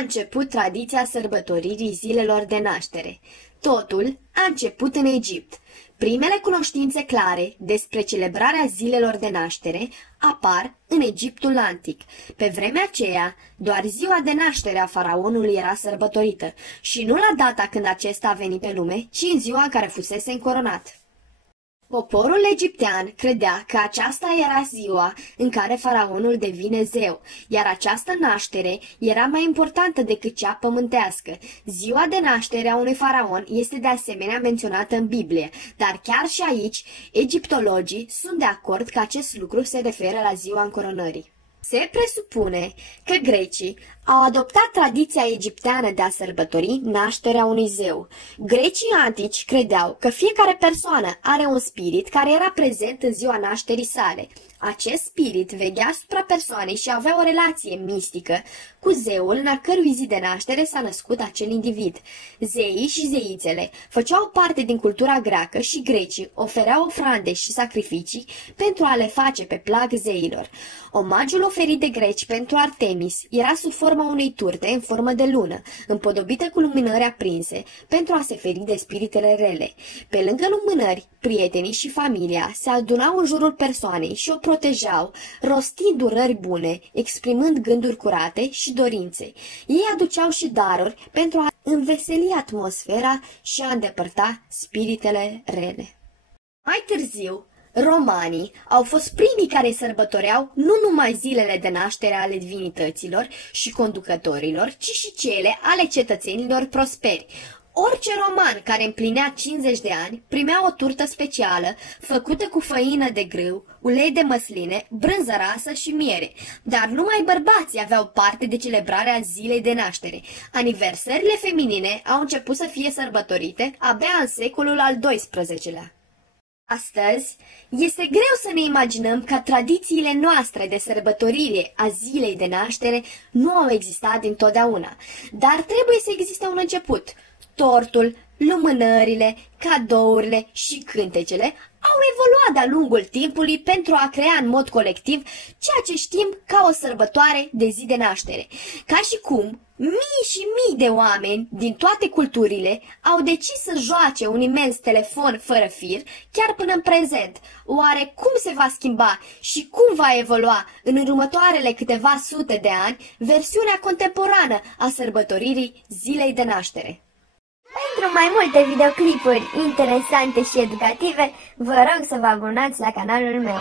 început tradiția sărbătoririi zilelor de naștere. Totul a început în Egipt. Primele cunoștințe clare despre celebrarea zilelor de naștere apar în Egiptul antic. Pe vremea aceea, doar ziua de naștere a faraonului era sărbătorită și nu la data când acesta a venit pe lume, ci în ziua în care fusese încoronat. Poporul egiptean credea că aceasta era ziua în care faraonul devine zeu, iar această naștere era mai importantă decât cea pământească. Ziua de naștere a unui faraon este de asemenea menționată în Biblie, dar chiar și aici, egiptologii sunt de acord că acest lucru se referă la ziua încoronării. Se presupune că grecii au adoptat tradiția egipteană de a sărbători nașterea unui zeu. Grecii antici credeau că fiecare persoană are un spirit care era prezent în ziua nașterii sale. Acest spirit veghea asupra persoanei și avea o relație mistică cu zeul în a cărui zi de naștere s-a născut acel individ. Zeii și zeițele făceau parte din cultura greacă și grecii ofereau ofrande și sacrificii pentru a le face pe plac zeilor. Omagiul oferit de greci pentru Artemis era sub forma unei turte în formă de lună, împodobită cu luminări aprinse, pentru a se feri de spiritele rele. Pe lângă lumânări, prietenii și familia se adunau în jurul persoanei și o protejau, rostind urări bune, exprimând gânduri curate și dorințe. Ei aduceau și daruri pentru a înveseli atmosfera și a îndepărta spiritele rele. Mai târziu, romanii au fost primii care sărbătoreau nu numai zilele de naștere ale divinităților și conducătorilor, ci și cele ale cetățenilor prosperi. Orice roman care împlinea 50 de ani primea o turtă specială, făcută cu făină de grâu, ulei de măsline, brânză rasă și miere. Dar numai bărbații aveau parte de celebrarea zilei de naștere. Aniversările feminine au început să fie sărbătorite abia în secolul al XII-lea. Astăzi, este greu să ne imaginăm că tradițiile noastre de sărbătorire a zilei de naștere nu au existat dintotdeauna, dar trebuie să existe un început. Tortul, lumânările, cadourile și cântecele au evoluat de-a lungul timpului pentru a crea în mod colectiv ceea ce știm ca o sărbătoare de zi de naștere. Ca și cum mii și mii de oameni din toate culturile au decis să joace un imens telefon fără fir chiar până în prezent. Oare cum se va schimba și cum va evolua în următoarele câteva sute de ani versiunea contemporană a sărbătoririi zilei de naștere? Pentru mai multe videoclipuri interesante și educative, vă rog să vă abonați la canalul meu.